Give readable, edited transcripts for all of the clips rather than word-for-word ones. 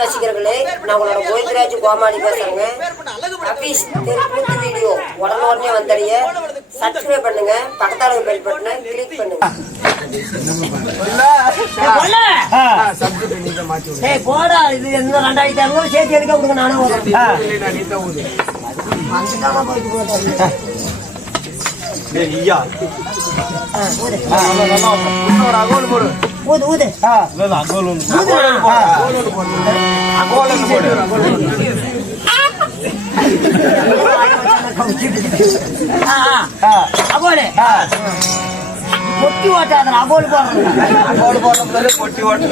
ரசிகர்களே, நான் உங்களோட கோவிந்தராஜ் கோமாளி பேசுறேங்க. அபீஸ் தெருக்கூத்து வீடியோ உடனே வந்தடைய சப்ஸ்கிரைப் பண்ணுங்க, பக்கத்தால பெல் பட்டனை கிளிக் பண்ணுங்க. போடா, இது என்ன 2500 சேர்த்து எடுக்க கொடுங்க. நானும் ஊது ஊது பொட்டி ஓட்டாத அகோல் போடுறது பொட்டி ஓட்டு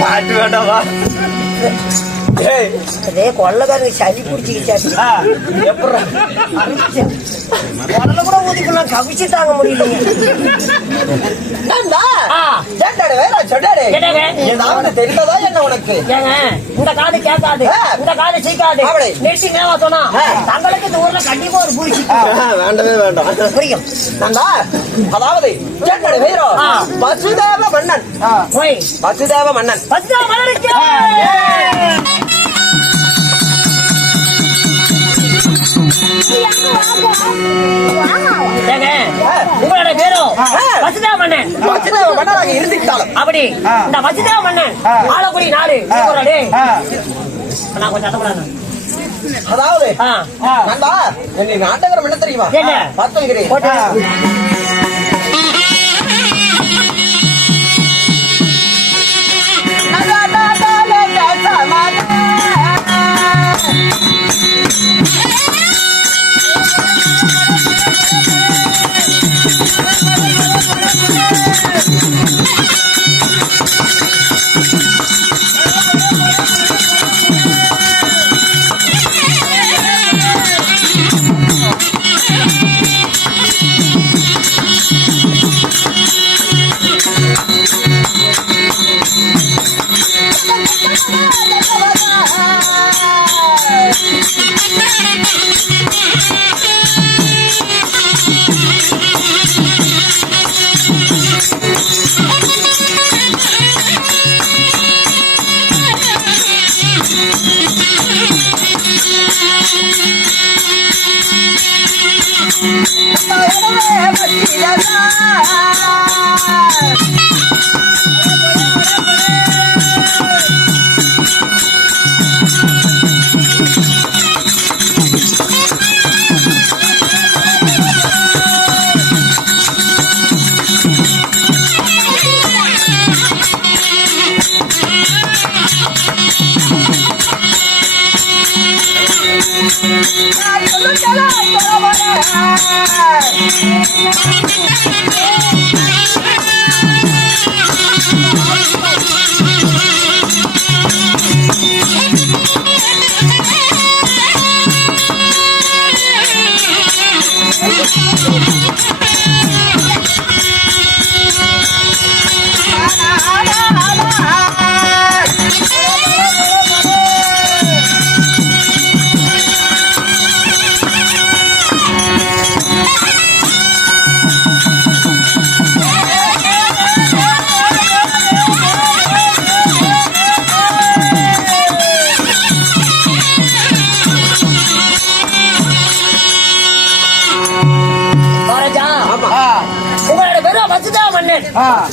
பாட்டு வேண்டாவா? கொள்ளக்காரங்க சளி பிடிச்சிக்கிச்சாச்சு. உடல கூட ஊதிக்கலாம், கவிச்சு தாங்க முடியலைங்க. தெரிந்ததா என்ன உனக்கு? இந்த காது கேட்காது, இந்த காது சீக்காது. நெட்டி மேவா சொன்னா தங்களுக்கு இந்த ஊர்ல கண்டிப்பா ஒரு பூச்சி வேண்டவே வேண்டாம். புரியும் நந்தா? அதாவது வசுதேவ மன்னன், வசுதேவ மன்னன், வசுதேவ மன்னனுக்கு உங்களோட பேரும் வசுதேவ மன்னன். வசுதேவ மன்னனாக இருந்துட்டாலும் அப்படி இந்த வசுதேவ மன்னன் ஆலக்குடி நாடு. நான் கொஞ்சம் அடப்படாது. அதாவது நண்பா, என்னை நாட்டகரம் என்ன தெரியுமா? பார்த்துக்கிறேன்.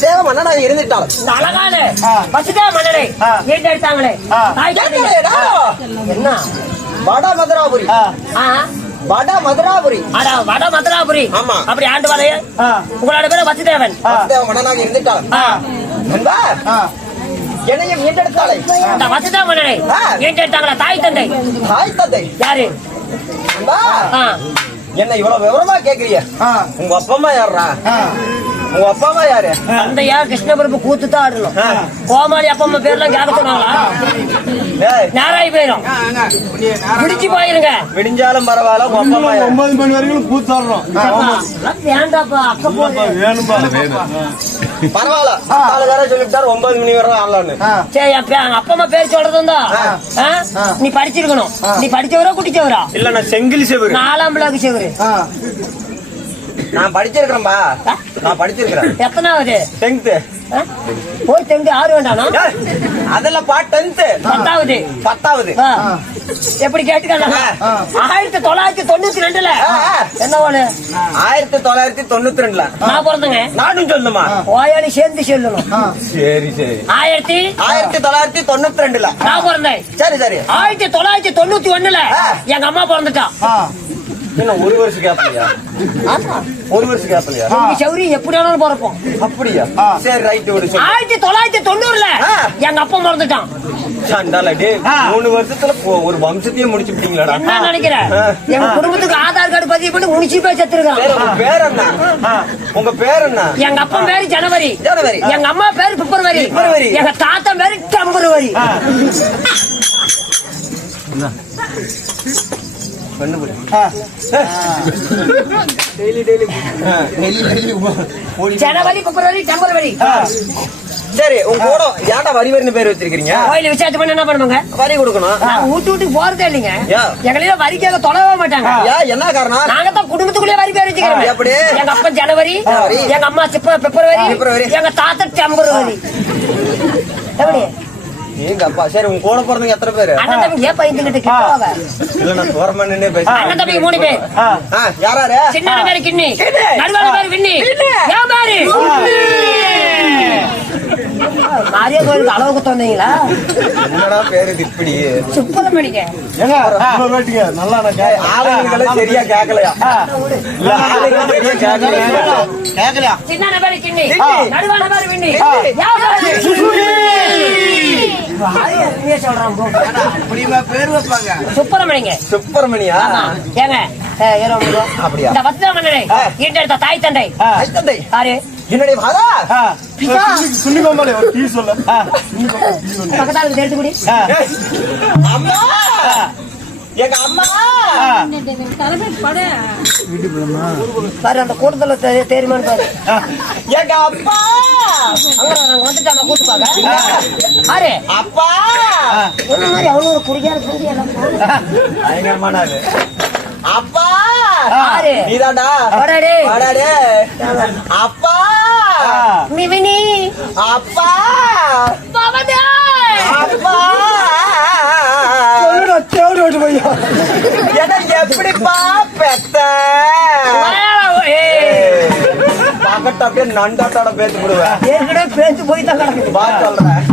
சேவ மன்னனா இருந்துட்டாலும் இந்த அழகான பசுதா மன்னனை எடுத்தாங்களே என்ன வட மதுராபுரி வட மதுராபுரி வட மதுராபுரி ஆமா அப்படி ஆண்டு வரைய உங்களோட பேரு வசுதேவன் மன்னனாக இருந்துட்டாலும் என்னையும் மீண்டெடுத்தாலே இந்த வசுதா மன்னனை மீண்டெடுத்தாங்களா தாய் தந்தை யாரு என்ன இவ்வளவு விவரமா கேக்குறீங்க உங்க அப்பா அம்மா யாரா உங்க அப்பா அம்மா யாரு அந்த யார் கிருஷ்ணபுரப்பு கூத்து தான் ஆடணும் கோமாளி அப்பா அம்மா பேர்லாம் கேட்க சொன்னாங்களா நேராய் போயிடும் பிடிச்சு போயிருங்க விடிஞ்சாலும் பரவாயில்ல உங்க அப்பா அம்மா 9 மணி வரைக்கும் கூத்து ஆடுறோம் வேண்டாப்பா அக்க வேணும்பா பரவாயில்ல வேற சொல்லிட்டாரு 9 மணி வரை ஆடலான்னு சரி அப்ப அப்பா அம்மா பேர் சொல்றதும் தான் நீ படிச்சிருக்கணும் நீ படிச்சவரா குட்டிச்சவரா இல்ல நான் செங்கிலி செவரு 4ஆம் பிளாக் செவரு நான் படிச்சிருக்கிறேன்பா நான் படிச்சிருக்கிறேன் எத்தனாவது 10th போய் 10th 6 வேண்டாம் அதெல்லாம் 10th 10வது எப்படி கேட்டுக்காங்க 1992ல என்ன 1992ல நான் பிறந்தங்க நானும் சொல்லுமா ஓயாடி சேர்ந்து சொல்லணும் சரி சரி 1992ல நான் பிறந்தேன் சரி சரி 1991ல எங்க அம்மா பிறந்துட்டான் ஒரு வருஷம் கேப்பலையா ஒரு வருஷம் கேப்பலையா சௌரி எப்படி வேணாலும் பிறப்போம் அப்படியா சரி ரைட் 1990ல எங்க அப்பா மறந்துட்டான் 3 வருஷத்துல ஒரு வம்சத்தையே முடிச்சு விட்டீங்களா என்ன நினைக்கிறேன் எங்க குடும்பத்துக்கு ஆதார் கார்டு பதிவு பண்ணி முடிச்சு போய் செத்துருக்கான் உங்க பேர் என்ன உங்க பேர் என்ன எங்க அப்பா பேரு ஜனவரி எங்க அம்மா பேரு பிப்ரவரி எங்க தாத்தா பேரு டெம்பரவரி ஜனவரி பிப்ரவரி டெம்பரவரி சரி உங்க கூட ஏன்டா வரி வரின்னு பேர் வச்சிருக்கீங்க கோயில விசாரிச்சு பண்ண என்ன பண்ணுவாங்க வரி கொடுக்கணும் வீட்டுக்கு போறதே இல்லைங்க எங்களையில வரிக்காக தொலைவே மாட்டாங்க என்ன காரணம் நாங்க தான் குடும்பத்துக்குள்ளே வரி பேர் வச்சுக்கிறோம் எப்படி எங்க அப்பா ஜனவரி எங்க அம்மா பிப்ரவரி எங்க தாத்தா டெம்பரவரி எப்படி எங்க அப்பா சரி உங்க கூட பிறந்தவங்க எத்தனை பேரு அண்ணன் தம்பி ஏன் பையன்கிட்ட கேட்காவ இல்ல நான் தோரமன்னே பேச அண்ணன் தம்பி 3 பேர் யாராரு சின்ன பேரு கிண்ணி நடுவால பேரு விண்ணி யா பேரு மாரியா கோயிலுக்கு அளவுக்கு தந்தீங்களா என்னடா பேரு இப்படி சுப்பரமணிங்க ஏங்க சுப்பரமணிங்க நல்லா ஆளுங்களே சரியா கேட்கலையா இல்ல ஆளுங்களே சரியா கேட்கலையா சின்ன பேரு கிண்ணி நடுவால பேரு விண்ணி யா பேரு சுப்பிரமணியா ஏங்க அப்படியா இந்த வத்சா மன்னனை ஈண்டெடுத்த தாய் தந்தை யாரு என்னுடைய மாதா சுன்னிகோமலே ஒரு டீ சொல்ல பக்கத்தால எடுத்துக்குடி அம்மா எங்க அம்மா பாரு அந்த கூட்டத்துல தெரியுமான்னு பாரு எங்க அப்பா வந்துட்டாங்க கூட்டு பாக்க அரே அப்பா ஒரு மாதிரி அவ்வளவு குடிக்கார பயங்கரமானாரு அப்பா நீதாண்டா அப்பா மிவினி அப்பா அப்பா எப்படிப்பா பெத்த பக்கத்து அப்படியே நண்டாட்டோட பேத்து போடுவேன் பேத்து போய் தான் கிடக்குது பா சொல்றேன்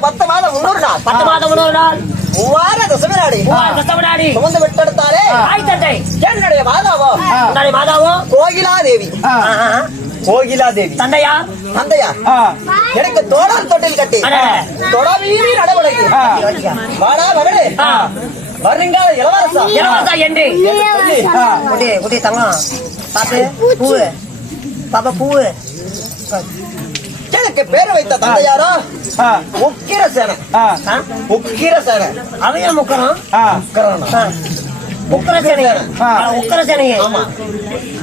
10 மாதம் முன்னொரு நாள் சுமந்து விட்டெடுத்தாலே என்னுடைய மாதாவோ கோகிலாதேவி. கோகிலாதேவி தந்தையா எனக்கு தோடால் தொட்டில் கட்டி தொடவீதி நடவடிக்கை வாடா மகளே வருங்கால இளவரசா என்று தங்கம் பாத்து பூவு பாப்பா பூவு எனக்கு பேர் வைத்த தந்தையாரோ உக்கிரசேன. உக்கிரசேன அவையா முக்கரம் உக்கரசேனை. ஆமா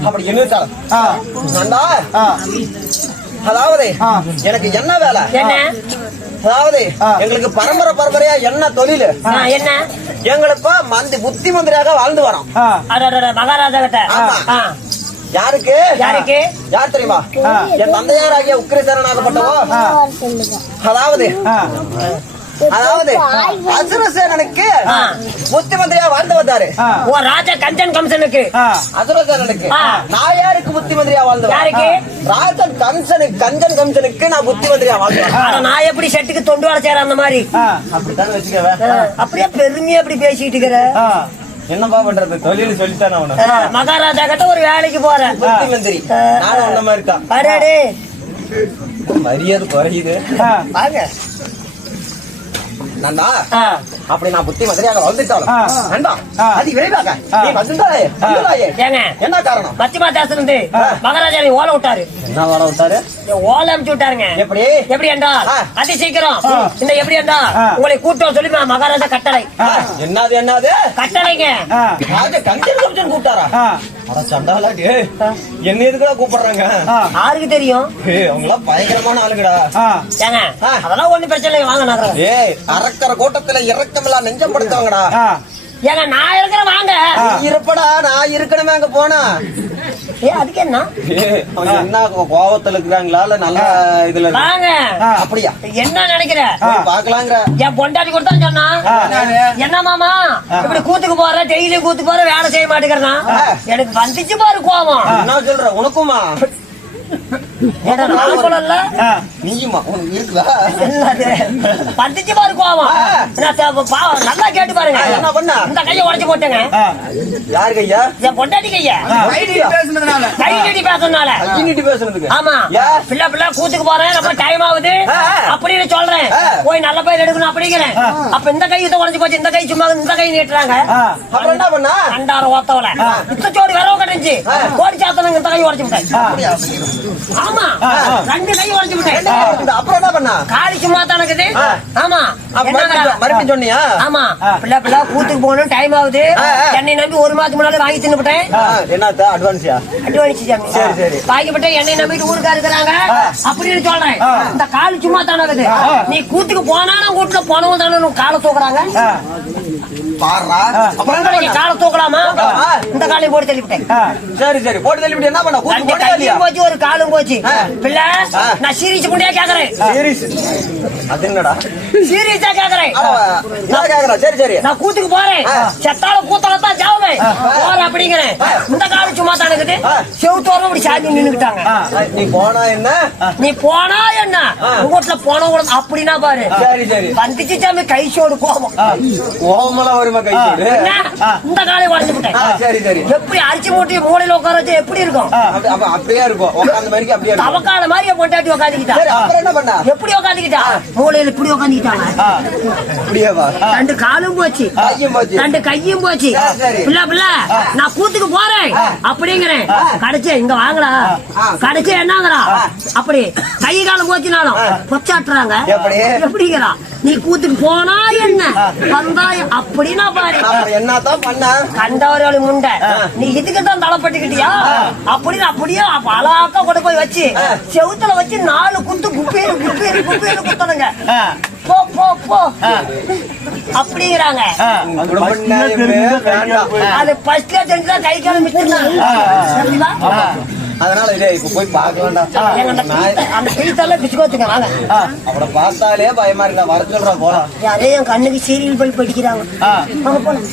அப்படி என்ன அதாவது எனக்கு என்ன வேலை, அதாவது எங்களுக்கு பரம்பரையா என்ன தொழில், என்ன எங்களுக்கு மந்தி புத்தி மந்திரியாக வாழ்ந்து வரோம் மகாராஜா கிட்ட. யாருக்கு யார் தெரியுமா? என் தந்தையாராகிய உக்கிரசேனாகப்பட்டவோ, அதாவது அசுரசேனனுக்கு புத்தி மந்திரியா வாழ்ந்து வந்தாரு. ராஜா கஞ்சன் கம்சனுக்கு அசுரசேனனுக்கு நான் யாருக்கு புத்தி மந்திரியா வாழ்ந்து? ராஜன் கஞ்சன் கம்சனுக்கு நான் புத்தி மந்திரியா வாழ்ந்தேன். நான் எப்படி செட்டுக்கு தொண்டு வேலை செய்யறேன் அந்த மாதிரி அப்படித்தான் வச்சுக்கவேன். அப்படியே பெருமையா அப்படி பேசிட்டு இருக்கிற என்னப்பா பண்றது? தொழில் சொல்லிட்டான மகாராஜா கிட்ட ஒரு வேலைக்கு போறேன். புத்தி மந்திரி நானும் அந்த மாதிரி இருக்கா. மரியாதை குறையுது பாருங்க. நந்தா அப்படி நான் புத்தி மந்திரியாக வந்துட்டாலும் நந்தா அது விரைவாக நீ வந்துட்டாயே என்ன காரணம்? பச்சிமா தாசன் வந்து மகாராஜா ஓலை விட்டாரு. என்ன ஓலை விட்டாரு? ஓலை அனுப்பிச்சு விட்டாருங்க. எப்படி என்றால் அதி சீக்கிரம் இந்த எப்படி என்றால் உங்களை கூட்டம் சொல்லி மகாராஜா கட்டளை. என்னது கட்டளைங்க. கஞ்சன் கம்சன் கூப்பிட்டாரா? என்ன எதுக்குடா கூப்பிடுறாங்க? யாருக்கு தெரியும்? அவங்களா பயங்கரமான ஆளுங்கடா. ஏங்க அதெல்லாம் ஒண்ணு பிரச்சனை இல்லை, வாங்க நகரம். அரக்கற கூட்டத்துல இறக்கமில்லா நெஞ்சம் படுத்தவங்கடா. ஏங்க நான் இருக்கிற வாங்க இருப்படா, நான் இருக்கணுமே அங்க போனா. அதுக்கு என்ன என்ன கோவத்துல இருக்கிறாங்களா இல்ல நல்ல இதுல வாங்க? அப்படியா என்ன நினைக்கிற? பாக்கலாங்கிற என் பொண்டாட்டி கொடுத்தா சொன்னா என்ன மாமா இப்படி கூத்துக்கு போற, டெய்லி கூத்துக்கு போற, வேலை செய்ய மாட்டேங்கிறனா எனக்கு வந்துச்சு பாரு கோவம். என்ன சொல்ற? உனக்குமா ஏடா நான் சொல்லல நீயுமா உனக்கு இருக்குதா? என்னது பத்திச்சு பாரு கோவம் நல்லா கேட்டு பாருங்க என்ன பண்ண? இந்த கையை உடைச்சு போட்டேங்க யாரு கையா? என் பொண்டாட்டி கையா கை நீட்டி பேசுனதுனால கை நீட்டி பேசுனதுக்கு ஆமா பிள்ளை பிள்ளை கூத்துக்கு போறேன் ரொம்ப டைம் ஆகுது அப்படின்னு சொல்றேன் போய் நல்ல பயிர் எடுக்கணும் அப்படிங்கிறேன் அப்ப இந்த கை இதை உடைச்சு போச்சு இந்த கை சும்மா இந்த கை நீட்டுறாங்க அப்புறம் என்ன பண்ணா? 2000 ஓத்தவல இத்த சோடி வரவு கட்டுச்சு கோடி சாத்தனங்க இந்த கை உடைச்சு விட்டேன் ஆமா 2 கை உடைச்சு விட்டேன் அப்புறம் என்ன பண்ணா? காலி சும்மா தான் இருக்குது ஆமா மறுபடியும் சொன்னியா? ஆமா பிள்ளை பிள்ளை கூத்துக்கு போகணும் டைம் ஆகுது என்னை நம்பி 1 மாதத்துக்கு முன்னாடி வாங்கி தின்னுட்டேன் என்னத்த அட்வான்ஸியா? அட்வான்ஸ் சரி வாங்கிவிட்டு என்னை நம்பிட்டு ஊருக்கா இருக்கிறாங்க அப்படின்னு சொல்றேன் இந்த காலி சும்மா தானே இருக்குது நீ கூத்துக்கு போனா கூட்டுல போனவங்க தானே காலை தூக்குறாங்க பாருடா. அப்புறம் என்ன பண்ணா? காலை தூக்கலாமா இந்த காலையும் போட்டு தள்ளிவிட்டேன் சரி போட்டு தள்ளிவிட்டு என்ன பண்ண? கூத்து போட்டே இல்லையா? போச்சு ஒரு காலும் போச்சு பிள்ளை நான் சீரியஸ் முடியா கேக்குறேன் சீரியஸ் அது என்னடா? சீரியஸா கேக்குறேன் நான் கேக்குறேன். சரி நான் கூத்துக்கு போறேன் செத்தால கூத்தாலத்தான் ஜாவுவேன் போற அப்படிங்கிறேன் இந்த காலம் சும்மா தான் இருக்குது செவுத்தோரம் இப்படி சாதி நின்னுக்கிட்டாங்க நீ போனா என்ன? நீ போனா என்ன வீட்டுல போன கூட அப்படின்னா பாரு சரி வந்துச்சு சாமி கை சோடு கோபம் கோமலாம் வருமா கை சோடு? இந்த காலை உடஞ்சு விட்டேன் சரி எப்படி அரிசி மூட்டி மூளையில உட்கார வச்சு எப்படி இருக்கும் அப்படியே இருக்கும். உட்கார்ந்த மாதிரி அப்படியே இருக்கும். தவக்கால மாதிரி பொண்டாட்டி உட்காந்துக்கிட்டா சரி அப்புறம் என்ன பண்ணா? எப்படி உட்காந்துக்கிட்டா மூளையில இப்படி உட்காந்துக்கிட்டாங்க அப்படியேவா? 2 காலும் போச்சு கையும் போச்சு. 2 கையும் போச்சு சரி. பிள்ளை நான் கூத்துக்கு போறேன் அப்படிங்கிறேன் கடைச்சு இங்க வாங்கடா கடைச்சு என்னங்கிறா அப்படி கை காலம் போச்சுனாலும் பொச்சாட்டுறாங்க எப்படிங்கிறா நீ கூத்துக்கு போனா என்ன வந்தா அப்படின்னா பாரு என்னதான் பண்ண? கண்டவரோட முண்டை நீ இதுக்கு தான் தலைப்பட்டுக்கிட்டியா அப்படின்னு அப்படியே அழகா கொண்டு போய் வச்சு செவுத்துல வச்சு 4 குத்து குப்பையில குத்தணுங்க போ போ போ அப்படிங்கிறாங்க அது ஃபர்ஸ்ட்ல தெரிஞ்சுதான் கை காலம் மிச்சிருந்தாங்க அதனால இப்ப போய் பாக்கலாம்டா. அந்த பீத்தெல்லாம் பிச்சுக்கோத்துங்க வாங்க அவனை பார்த்தாலே பயமா இருக்கா. வர சொல்றா போலாம். அதே என் கண்ணுக்கு சீரியல் போய் படிக்கிறாங்க வாங்க போலாம்.